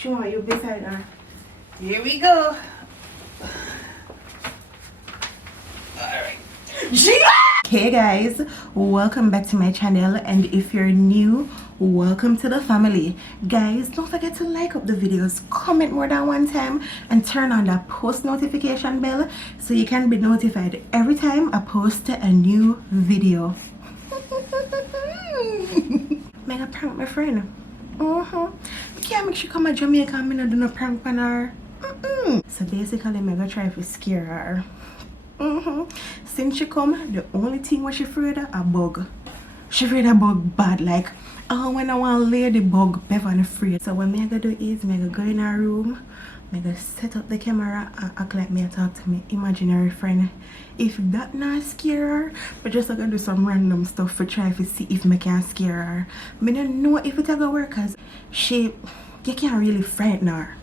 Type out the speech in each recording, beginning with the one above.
Show her you beside her. Here we go. Alright. Hey guys, welcome back to my channel, and if you're new, welcome to the family. Guys, don't forget to like up the videos, comment more than one time, and turn on that post notification bell so you can be notified every time I post a new video. Mega prank my friend. I can't make she come to Jamaica and me not do no prank on her. So basically I'm gonna try to scare her. Since she come, the only thing what she afraid of a bug. She afraid of bug bad, like when I want to lay the bug, Bevan afraid. So what I'm gonna do is I'm gonna go in her room, I'm gonna set up the camera and act like me talk to my imaginary friend. If that not scare her, but just gonna do some random stuff to try to see if I can scare her. I don't know if it's gonna work, cause you can't really frighten her.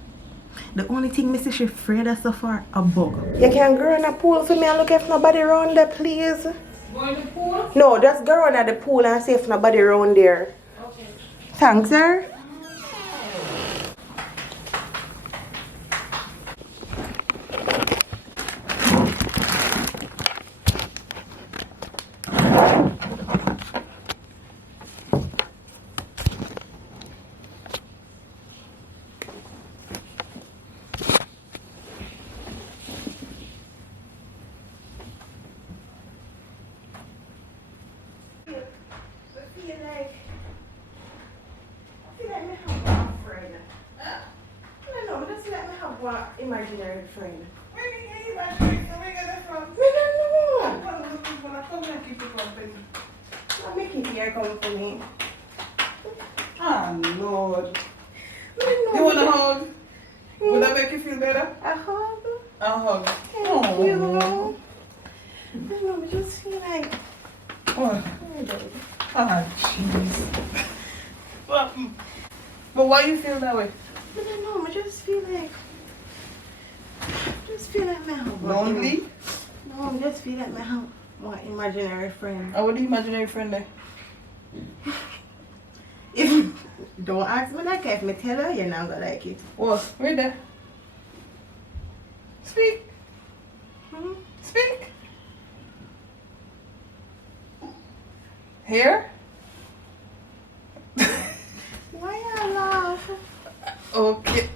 The only thing Missy she afraid of so far a bug. You can go in the pool for me and look if nobody around there, please. Go in the pool? No, just go around at the pool and see if nobody around there. Okay. Thanks, sir. Imaginary friend. Where did you get imaginary friend? Where you get that from? Me don't know. I'm looking for that. Come and keep it company. I'll make it here come for me. Ah, Lord. Me You want a hug? Would that make you feel better? a hug? A hug. Thank you. I don't know, I just feel like... What? Ah, jeez. But why you feel that way? I don't know, I just feel like... my hug. Lonely? No, I just feel like my hug. My imaginary friend. Oh, what the imaginary friend there? If don't ask me like if me tell her, you're not gonna like it. What? Right there. Speak. Hmm? Speak. Here? Why you laugh? Okay.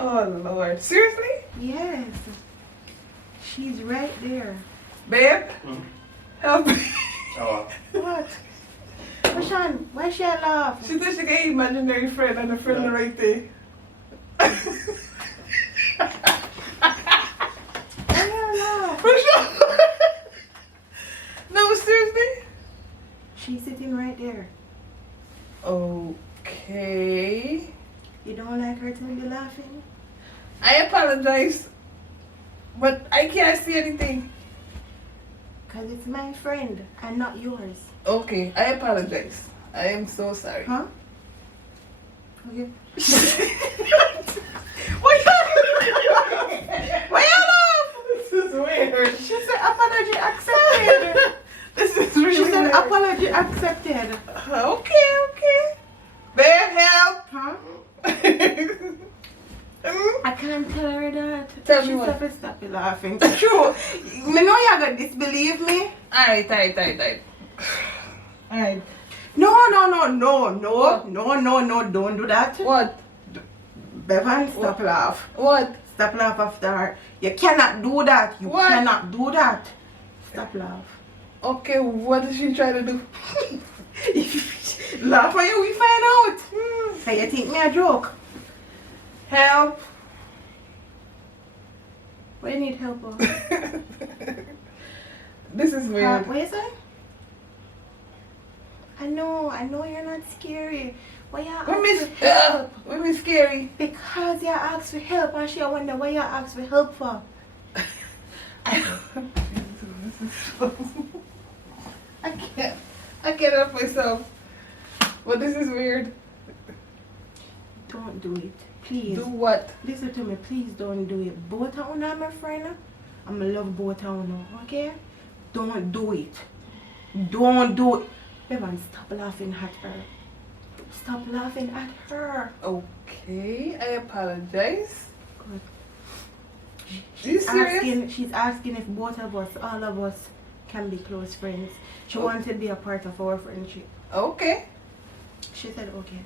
Oh, Lord. Seriously? Yes. She's right there. Babe? Help me. Oh, What? Rashan, why she laugh? She said she got an imaginary friend and a friend Yeah. right there. Why you laugh? For sure. No, seriously? She's sitting right there. Okay. You don't like her to be laughing? I apologize, but I can't see anything. Because it's my friend and not yours. Okay, I apologize. I am so sorry. Huh? Okay. Why you laugh? This is weird. She said apology accepted. This is really She said weird. apology accepted. Okay. Babe, help. Huh? I can't tell her that. Tell she me what. said stop laughing. True. Me know you're gonna disbelieve me. Alright. Alright. No, don't do that. What? Bevan, stop laugh. What? Stop laugh after her. You cannot do that. You What? cannot do that. Stop laugh. Okay, what is she trying to do? Laugh for you, we find out. So you think me a joke? Help. What you need help of? This is weird. What you say? I know you're not scary. Why you ask for help? Women scary. Because you asked for help and she wonder why you asked for help for. I can't help myself. But this is weird. Don't do it. Please. Do what? Listen to me, please don't do it. Both of you are my friend. I'm gonna love both of you, okay? Don't do it. Don't do it. Bevan, stop laughing at her. Stop laughing at her. Okay. Okay, I apologize. Good. You serious? She's asking if both of us, all of us, can be close friends. She wanted to be a part of our friendship. Okay. She said okay.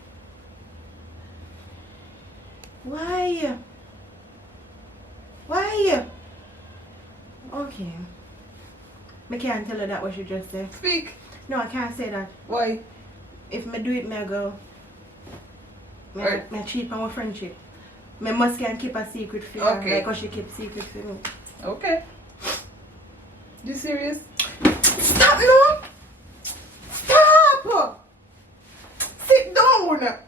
Why? Why? Okay. I can't tell her that what she just said. Speak. No, I can't say that. Why? If me do it, me go. Right. Me cheat on our friendship. Me must can keep a secret for her, Okay. like how she keep secret for me. Okay. You serious? Stop no! Stop! Sit down!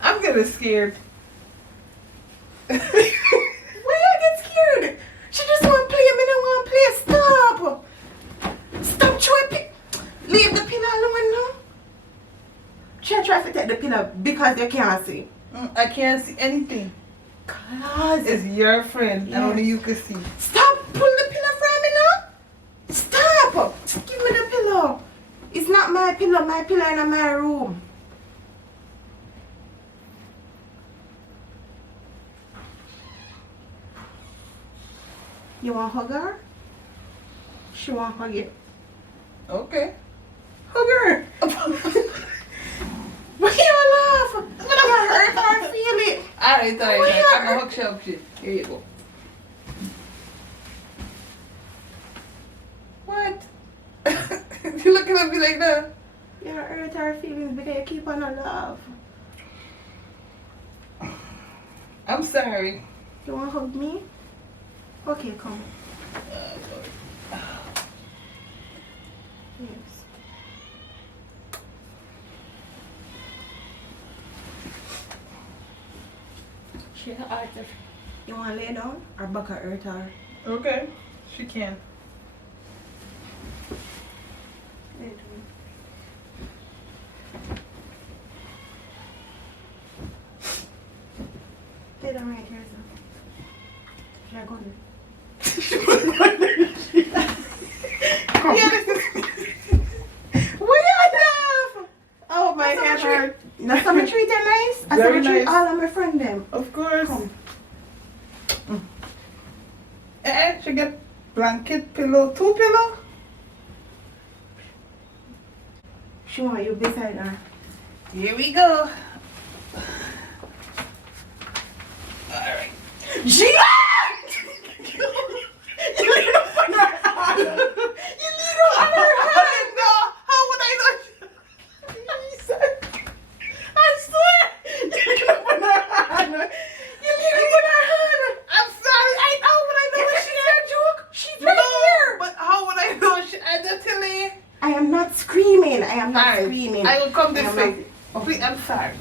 I'm getting scared. Why you get scared? She just want to play, me don't want to play. Stop! Stop trying. Leave the pillow alone now. She try to take the pillow because you can't see. I can't see anything. Cause It's your friend, and Yes. only you can see. stop pulling the pillow from me now. Stop! Give me the pillow. It's not my pillow. My pillow in my room. You want to hug her? She want to hug you. Okay. Hug her. Why you laugh? I'm gonna hurt her. Feel it. Alright. Where? I'm gonna hook you. Here you go. What? You looking at me like that? You hurt her feelings because you keep on a laugh. I'm sorry. You want to hug me? Okay, come. Yes. She hurt her. You want to lay down or back her hurt her? Okay. She can. Lay down. Lay down right here, sir. Should I go there? Come. Why you laugh? Oh my That's how god. That's how I treat them nice. I Very treat nice. all of my friends them. Of course. Come. She get blanket, pillow, 2 pillow. She want you beside her. Here we go. Alright. She You lean up on her hand. You lean up on her hand. No, how would I know? I swear. You lean up on her hand. You lean up on her hand. I'm sorry. I know, but I know Is she this your joke? She's right here. But how would I know? I don't tell you. I am not screaming. I am not Alright. screaming. I will come I this am way. Please, I'm sorry.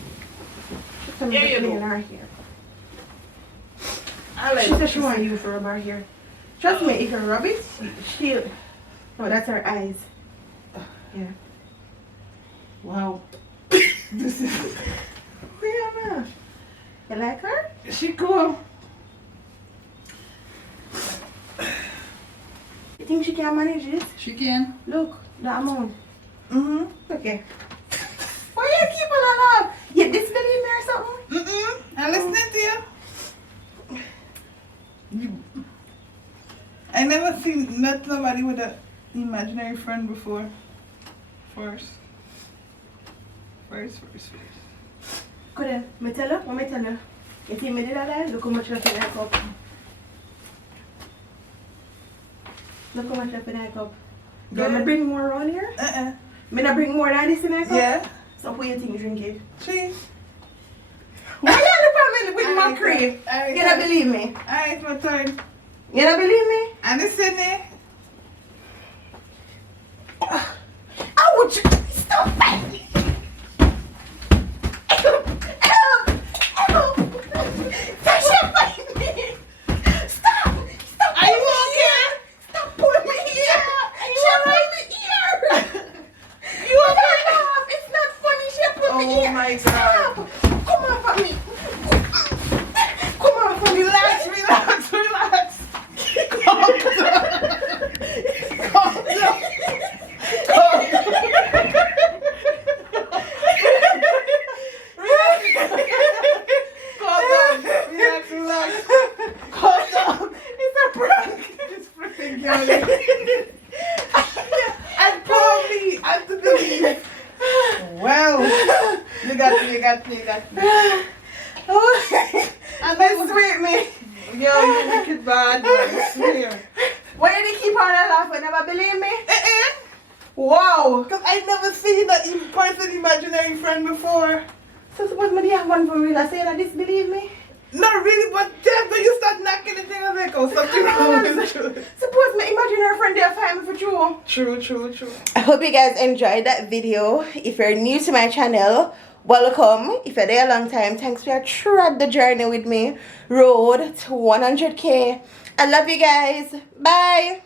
Some Here you go. in her here. I'll let She said she want you to rub her here. Trust me, if you rub it, she'll. Oh, that's her eyes. Yeah. Wow. This is. Rihanna. You like her? She cool. You think she can manage this? She can. Look, the amount. Mm-hmm. Okay. Why you keep on laugh? You disbelieve me or something? Mm-mm. I'm listening to you. I never seen met nobody with an imaginary friend before. First. Good then. Me tell her? What me tell her? You think me did that? Look how much left in that cup. Look how much left in that cup. Do you want me bring more around here? Me not bring more than this in that cup? Yeah. So what you think you drink it? See? Why you look at me with my cream? Alright, You don't believe me? Alright, my turn. You don't believe me? And it's in there. Ouch! Stop fighting! Help! Help! Tasha, fight me! Stop! Stop! Are you okay? Stop pulling me here! She pulled me here! You Don't okay? laugh. It's not funny. She pulled me Oh here. my Stop! God. Come on for me. Come on for me. Relax. Calm down. Calm down. Calm down. got me. Oh, And that's sweet me. Yo, you wicked bad, I swear. Why did you keep on laughing? Never believe me? Wow. Because I'd never seen that person imaginary friend before. So suppose me have one for real. I say that disbelieve me? Not really, but just when you start knocking the thing, I was like, oh, something wrong with you. Suppose my imaginary friend there find me for true. True. I hope you guys enjoyed that video. If you're new to my channel, welcome. If you're there a long time, thanks for throughout the journey with me. Road to 100K. I love you guys. Bye.